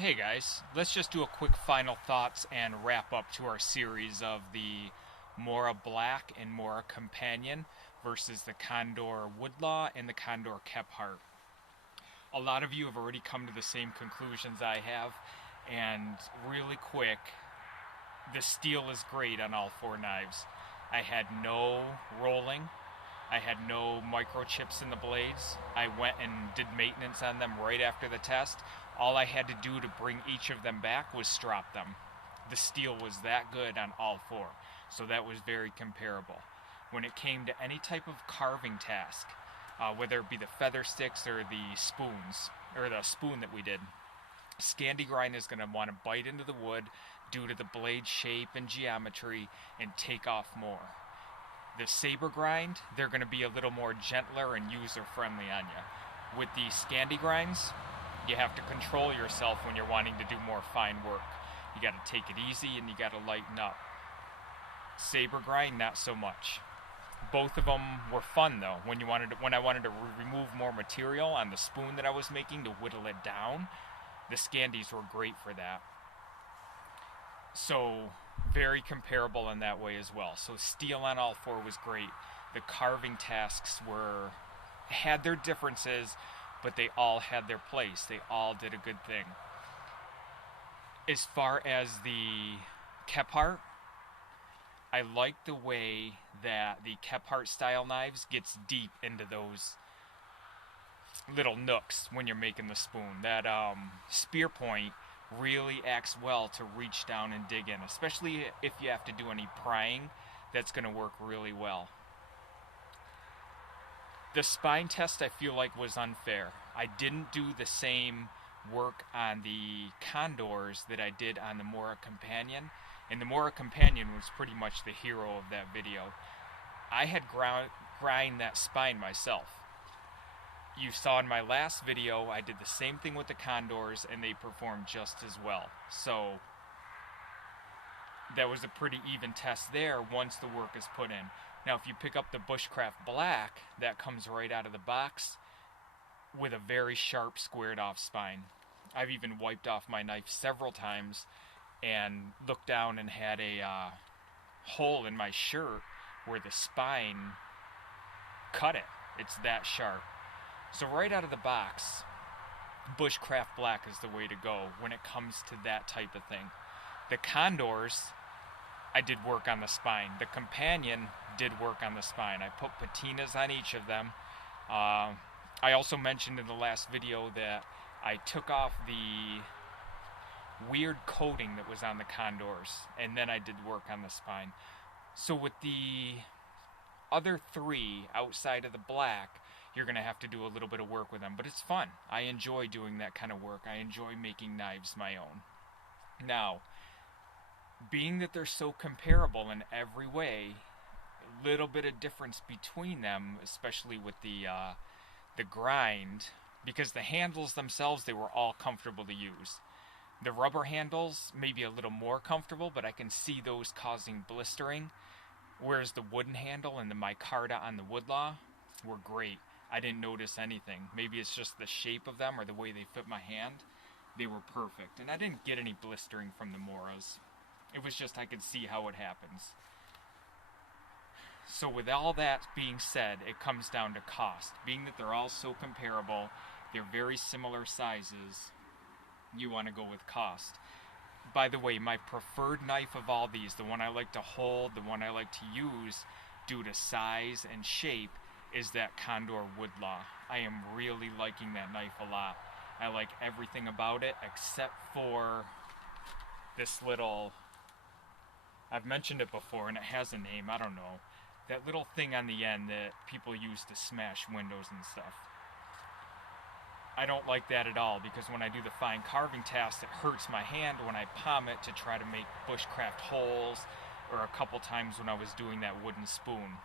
Hey guys, let's just do a quick final thoughts and wrap up to our series of the Mora Black and Mora Companion versus the Condor Woodlaw and the Condor Kephart. A lot of you have already come to the same conclusions I have, and really quick, the steel is great on all four knives. I had no rolling, I had no microchips in the blades. I went and did maintenance on them right after the test. All I had to do to bring each of them back was strop them. The steel was that good on all four, so that was very comparable. When it came to any type of carving task, whether it be the feather sticks or the spoons, or the spoon that we did, Scandi grind is going to want to bite into the wood due to the blade shape and geometry and take off more. The saber grind, they're going to be a little more gentler and user friendly on you. With the Scandi grinds, you have to control yourself when you're wanting to do more fine work. You got to take it easy and you got to lighten up. Saber grind, not so much. Both of them were fun though. When I wanted to remove more material on the spoon that I was making to whittle it down, the Scandis were great for that. So very comparable in that way as well. So steel on all four was great. The carving tasks had their differences, but they all had their place. They all did a good thing. As far as the Kephart, I like the way that the Kephart style knives gets deep into those little nooks when you're making the spoon. That spear point really acts well to reach down and dig in, especially if you have to do any prying. That's going to work really well. The spine test I feel like was unfair. I didn't do the same work on the Condors that I did on the Mora Companion, and the Mora Companion was pretty much the hero of that video. I had grind that spine myself. You saw in my last video, I did the same thing with the Condors and they performed just as well. So that was a pretty even test there once the work is put in. Now if you pick up the Bushcraft Black, that comes right out of the box with a very sharp squared off spine. I've even wiped off my knife several times and looked down and had a hole in my shirt where the spine cut it. It's that sharp. So right out of the box, Bushcraft Black is the way to go when it comes to that type of thing. The Condors, I did work on the spine. The Companion did work on the spine. I put patinas on each of them. I also mentioned in the last video that I took off the weird coating that was on the Condors, and then I did work on the spine. So with the other three outside of the black, you're going to have to do a little bit of work with them, but it's fun. I enjoy doing that kind of work. I enjoy making knives my own. Now, being that they're so comparable in every way, a little bit of difference between them, especially with the grind, because the handles themselves, they were all comfortable to use. The rubber handles may be a little more comfortable, but I can see those causing blistering, whereas the wooden handle and the micarta on the Woodlaw were great. I didn't notice anything. Maybe it's just the shape of them or the way they fit my hand. They were perfect, and I didn't get any blistering from the Moras. It was just I could see how it happens. So with all that being said, it comes down to cost. Being that they're all so comparable, they're very similar sizes, you want to go with cost. By the way, my preferred knife of all these, the one I like to hold, the one I like to use due to size and shape, is that Condor Woodlaw. I am really liking that knife a lot. I like everything about it except for this little, I've mentioned it before and it has a name, I don't know. That little thing on the end that people use to smash windows and stuff. I don't like that at all because when I do the fine carving task, it hurts my hand when I palm it to try to make bushcraft holes, or a couple times when I was doing that wooden spoon.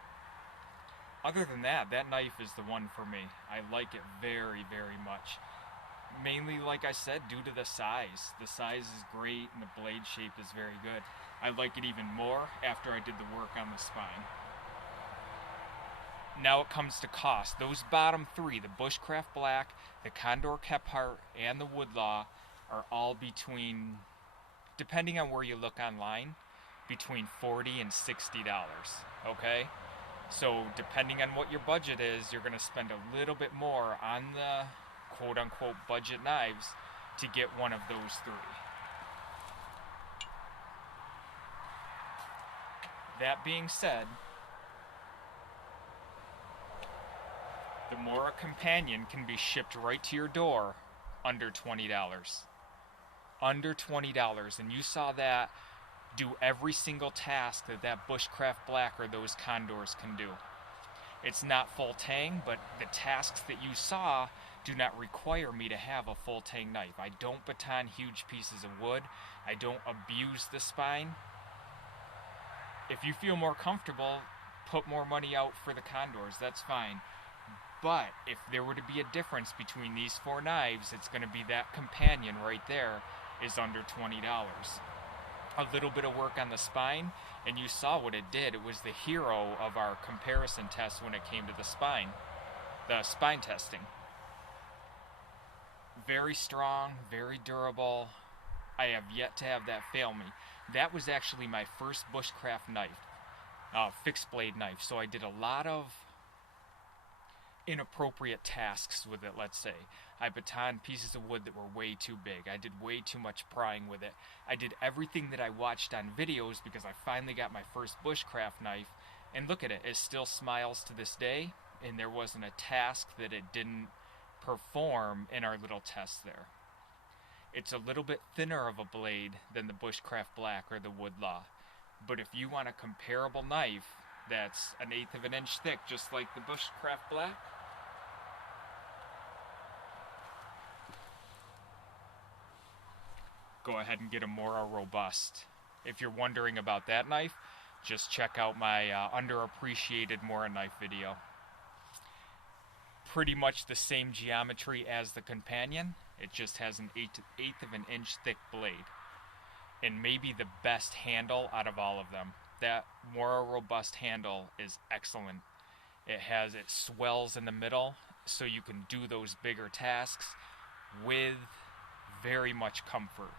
Other than that, that knife is the one for me. I like it very, very much. Mainly, like I said, due to the size. The size is great and the blade shape is very good. I like it even more after I did the work on the spine. Now it comes to cost. Those bottom three, the Bushcraft Black, the Condor Kephart, and the Woodlaw, are all between, depending on where you look online, between $40 and $60. Okay? So depending on what your budget is, you're going to spend a little bit more on the quote-unquote budget knives to get one of those three. That being said, the Mora Companion can be shipped right to your door under $20. Under $20, and you saw that do every single task that that Bushcraft Black or those Condors can do. It's not full tang, but the tasks that you saw do not require me to have a full tang knife. I don't baton huge pieces of wood. I don't abuse the spine. If you feel more comfortable, put more money out for the Condors, that's fine. But if there were to be a difference between these four knives, it's going to be that Companion right there is under $20. A little bit of work on the spine, and you saw what it did. It was the hero of our comparison test when it came to the spine testing. Very strong, very durable. I have yet to have that fail me. That was actually my first Bushcraft knife, fixed blade knife, so I did a lot of inappropriate tasks with it, let's say. I batoned pieces of wood that were way too big. I did way too much prying with it. I did everything that I watched on videos because I finally got my first Bushcraft knife, and look at it, it still smiles to this day, and there wasn't a task that it didn't perform in our little test there. It's a little bit thinner of a blade than the Bushcraft Black or the Woodlaw, but if you want a comparable knife that's 1/8 of an inch thick, just like the Bushcraft Black, go ahead and get a Mora Robust. If you're wondering about that knife, just check out my underappreciated Mora knife video. Pretty much the same geometry as the Companion, it just has an 1/8 of an inch thick blade. And maybe the best handle out of all of them. That Mora Robust handle is excellent. It swells in the middle, so you can do those bigger tasks with very much comfort.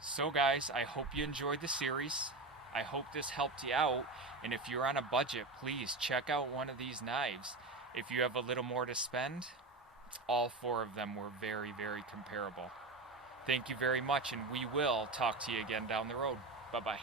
So guys, I hope you enjoyed the series. I hope this helped you out, and if you're on a budget, please check out one of these knives. If you have a little more to spend, all four of them were very, very comparable. Thank you very much, and we will talk to you again down the road. Bye-bye.